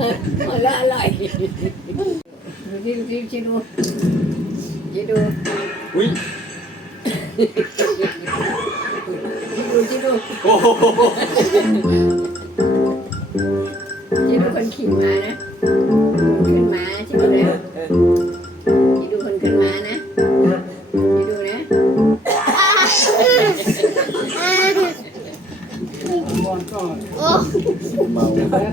Alak-alak. Cik tu, cik tu. Cik tu. Ui. Cik tu, cik tu. Oh, oh, oh. oh.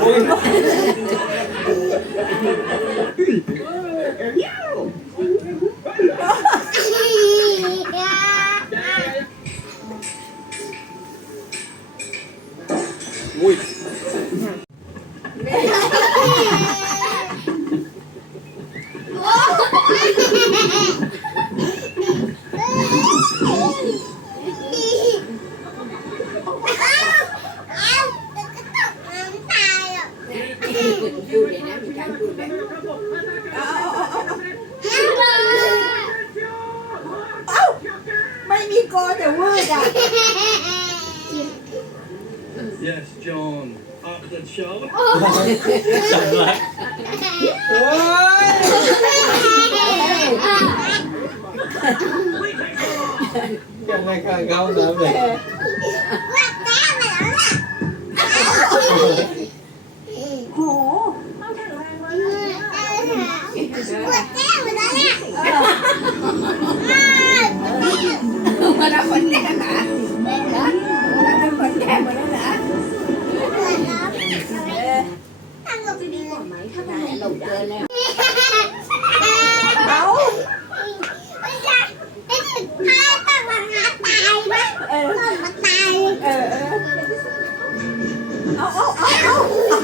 Oi. Oh, oh, oh, oh, no. oh, cũng yes, John. After uh, show. Oh Sorry,